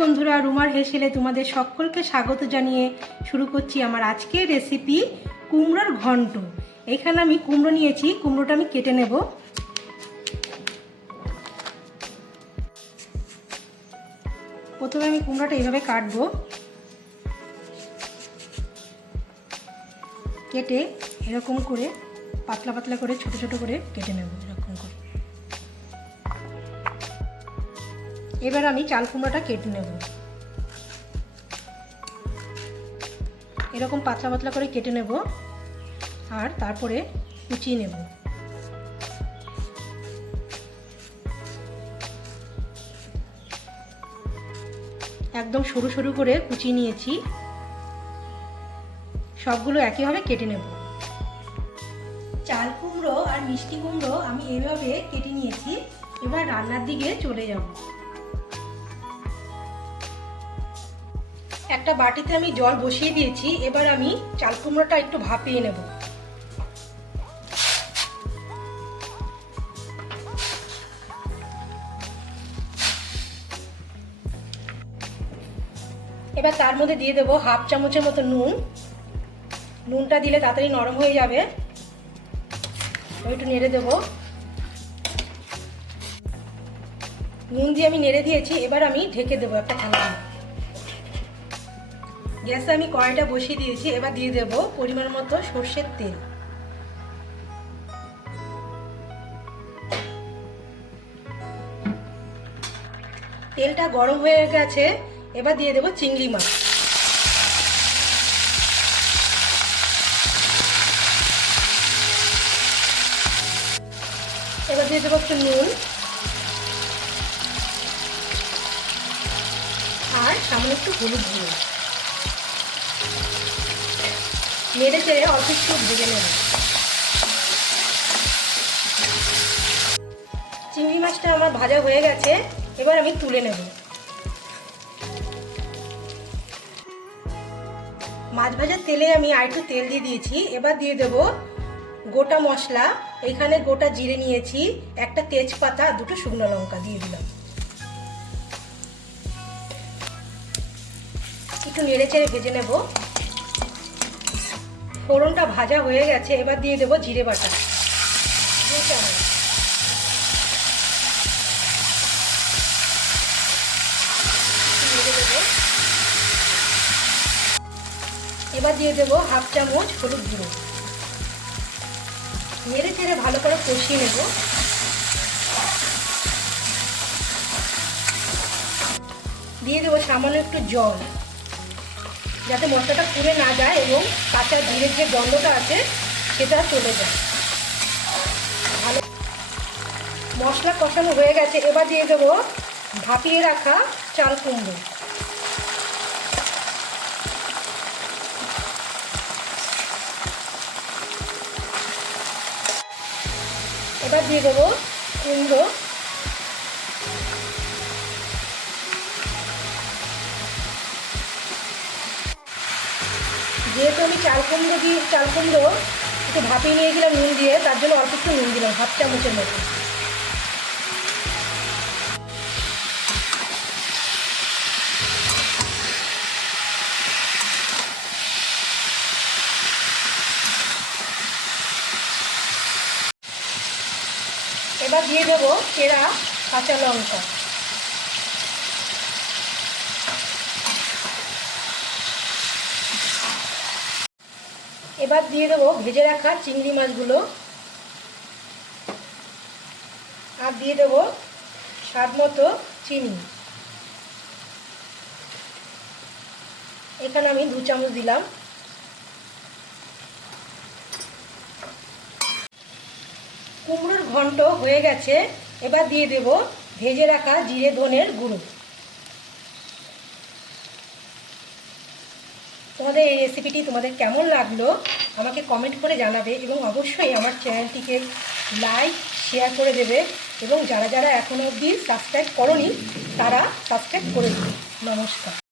বন্ধুরা, রুমার হেসেলে তোমাদের সকলকে স্বাগত জানিয়ে শুরু করছি আমার আজকের রেসিপি কুমড়োর ঘন্ট। এখানে আমি কুমড়ো নিয়েছি, কুমড়োটা আমি কেটে নেব। প্রথমে আমি কুমড়োটা এইভাবে কাটবো। কেটে এরকম করে, পাতলা পাতলা করে, ছোট ছোট করে কেটে নেব। এবার আমি চাল কুমড়োটা কেটে নেব। এরকম পাতলা পাতলা করে কেটে নেব আর তারপরে কুচিয়ে নেব। একদম সরু সরু করে কুচিয়ে নিয়েছি। সবগুলো একইভাবে কেটে নেব। চাল কুমড়ো আর মিষ্টি কুমড়ো আমি এইভাবে কেটে নিয়েছি। এবার রান্নার দিকে চলে যাব। একটা বাটিতে আমি জল বসিয়ে দিয়েছি, এবার আমি চাল কুমড়োটা একটু ভাপিয়ে নেব। এবার তার মধ্যে দিয়ে দেবো হাফ চামচের মতো নুন। নুনটা দিলে তাড়াতাড়ি নরম হয়ে যাবে। একটু নেড়ে দেবো। নুন দিয়ে আমি নেড়ে দিয়েছি, এবার আমি ঢেকে দেবো একটা থালা গ্যাসে আমি কড়াইটা বসিয়ে দিয়েছি, এবার দিয়ে দেব পরিমাণ মতো সর্ষের তেল। তেলটা গরম হয়ে গেছে, এবার দিয়ে দেব চিংড়ি মাছ। এবার দিয়ে দেবো একটু নুন আর সামনে একটু হলুদ গুঁড়ো। নেড়ে চেড়ে অল্প একটু ভেজে নেব চিংড়ি মাছটা আমার ভাজা হয়ে গেছে, এবার আমি তুলে নেব। মাছ ভাজার তেলে আমি আর একটু তেল দিয়ে দিয়েছি, এবার দিয়ে দেব গোটা মশলা। এখানে গোটা জিরে নিয়েছি, একটা তেজপাতা, দুটো শুকনো লঙ্কা দিয়ে দিলাম। একটু নেড়ে চেড়ে ভেজে নেব। ফোড়নটা ভাজা হয়ে গেছে, এবার দিয়ে দেবো জিরে বাটা। এবার দিয়ে দেবো হাফ চামচ হলুদ গুঁড়ো। নেড়ে চেড়ে ভালো করে কষিয়ে নেব। দিয়ে দেবো সামান্য একটু জল। যাতে মশলাটা পুড়ে না যায় এবং কাঁচা জিরের যে গন্ধটা আছে, সেটা চলে যায়। ভালো। মশলা কষানো হয়ে গেছে। এবার দিয়ে দেবো ভাপিয়ে রাখা চাল কুমড়ো। এবার দিয়ে দেবো কুমড়ো। যেহেতু আমি চাল কুমড়ো দিয়ে চাল কুমড়ো একটু ভাপিয়ে নিয়ে গেলাম নুন দিয়ে, তার জন্য অল্প একটু নুন দিলাম, হাফ চামচের মতো। এবার দিয়ে দেবো চেরা কাঁচা লঙ্কা। এবার দিয়ে দেবো ভেজে রাখা চিংড়ি মাছগুলো। আর দিয়ে দেবো স্বাদ মতো চিনি। এখানে আমি দু চামচ দিলাম। কুমড়োর ঘন্ট হয়ে গেছে, এবার দিয়ে দেব ভেজে রাখা জিরে ধনের গুঁড়ো। তোমাদের এই রেসিপিটি তোমাদের কেমন লাগল, আমাকে কমেন্ট করে জানাবে এবং অবশ্যই আমার চ্যানেলটিকে লাইক শেয়ার করে দেবে এবং যারা যারা এখনও অবধি সাবস্ক্রাইব করনি, তারা সাবস্ক্রাইব করে দেবে। নমস্কার।